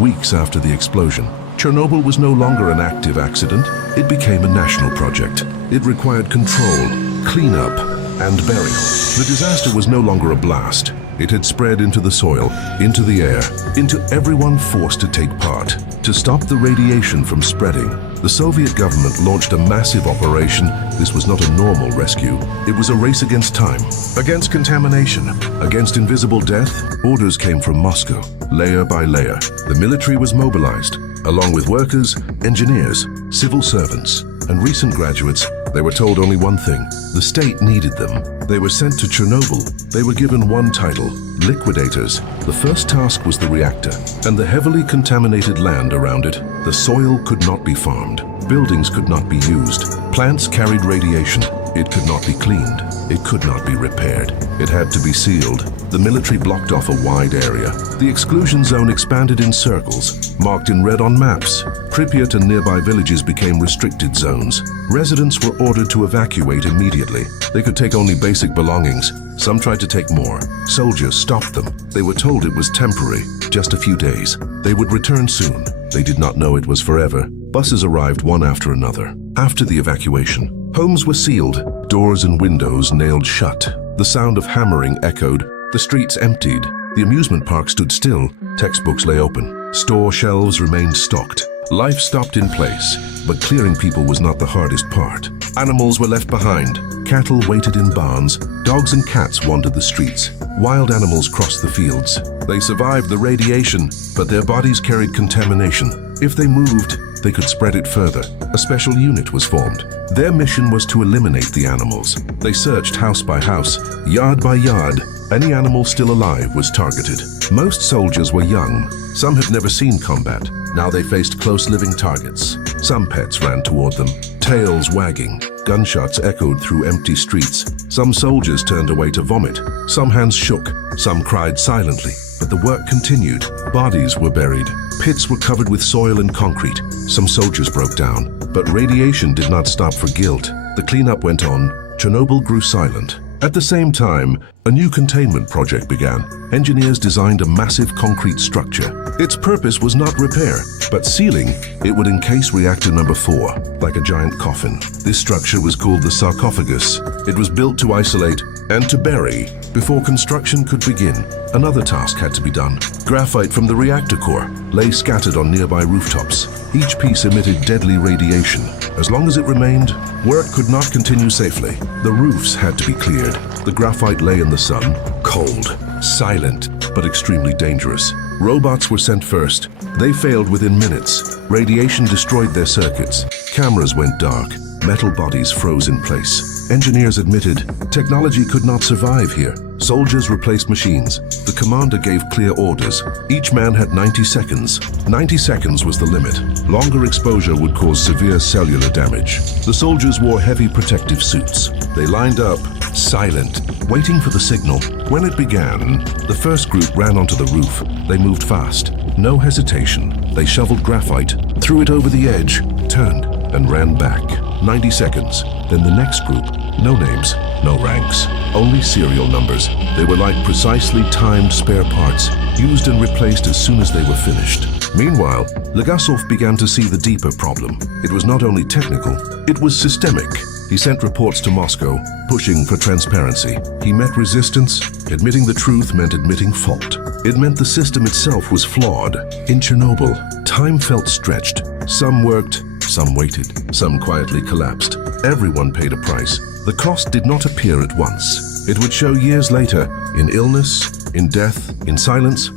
Weeks after the explosion, Chernobyl was no longer an active accident. It became a national project. It required control, cleanup, and burial. The disaster was no longer a blast. It had spread into the soil, into the air, into everyone forced to take part. To stop the radiation from spreading, the Soviet government launched a massive operation. This was not a normal rescue. It was a race against time, against contamination, against invisible death. Orders came from Moscow, layer by layer. The military was mobilized, along with workers, engineers, civil servants, and recent graduates. They were told only one thing: the state needed them. They were sent to Chernobyl. They were given one title: liquidators. The first task was the reactor and the heavily contaminated land around it. The soil could not be farmed. Buildings could not be used. Plants carried radiation. It could not be cleaned. It could not be repaired. It had to be sealed. The military blocked off a wide area. The exclusion zone expanded in circles, marked in red on maps. Pripyat and nearby villages became restricted zones. Residents were ordered to evacuate immediately. They could take only basic belongings. Some tried to take more. Soldiers stopped them. They were told it was temporary, just a few days. They would return soon. They did not know it was forever. Buses arrived one after another. After the evacuation, homes were sealed, doors and windows nailed shut. The sound of hammering echoed. The streets emptied. The amusement park stood still. Textbooks lay open. Store shelves remained stocked. Life stopped in place, but clearing people was not the hardest part. Animals were left behind. Cattle waited in barns. Dogs and cats wandered the streets. Wild animals crossed the fields. They survived the radiation, but their bodies carried contamination. If they moved, they could spread it further. A special unit was formed. Their mission was to eliminate the animals. They searched house by house, yard by yard. Any animal still alive was targeted. Most soldiers were young. Some had never seen combat. Now they faced close living targets. Some pets ran toward them, tails wagging. Gunshots echoed through empty streets. Some soldiers turned away to vomit. Some hands shook. Some cried silently. But the work continued. Bodies were buried. Pits were covered with soil and concrete. Some soldiers broke down. But radiation did not stop for guilt. The cleanup went on. Chernobyl grew silent. At the same time, a new containment project began. Engineers designed a massive concrete structure. Its purpose was not repair, but sealing. It would encase reactor number 4, like a giant coffin. This structure was called the sarcophagus. It was built to isolate and to bury. Before construction could begin, another task had to be done. Graphite from the reactor core lay scattered on nearby rooftops. Each piece emitted deadly radiation. As long as it remained, work could not continue safely. The roofs had to be cleared. The graphite lay in the sun, cold, silent, but extremely dangerous. Robots were sent first. They failed within minutes. Radiation destroyed their circuits. Cameras went dark. Metal bodies froze in place. Engineers admitted technology could not survive here. Soldiers replaced machines. The commander gave clear orders. Each man had 90 seconds. 90 seconds was the limit. Longer exposure would cause severe cellular damage. The soldiers wore heavy protective suits. They lined up, silent, waiting for the signal. When it began, the first group ran onto the roof. They moved fast. No hesitation. They shoveled graphite, threw it over the edge, turned, and ran back. 90 seconds. Then the next group. No names, no ranks, only serial numbers. They were like precisely timed spare parts, used and replaced as soon as they were finished. Meanwhile, Legasov began to see the deeper problem. It was not only technical, it was systemic. He sent reports to Moscow, pushing for transparency. He met resistance. Admitting the truth meant admitting fault. It meant the system itself was flawed. In Chernobyl, time felt stretched. Some worked, some waited, some quietly collapsed. Everyone paid a price. The cost did not appear at once. It would show years later, in illness, in death, in silence,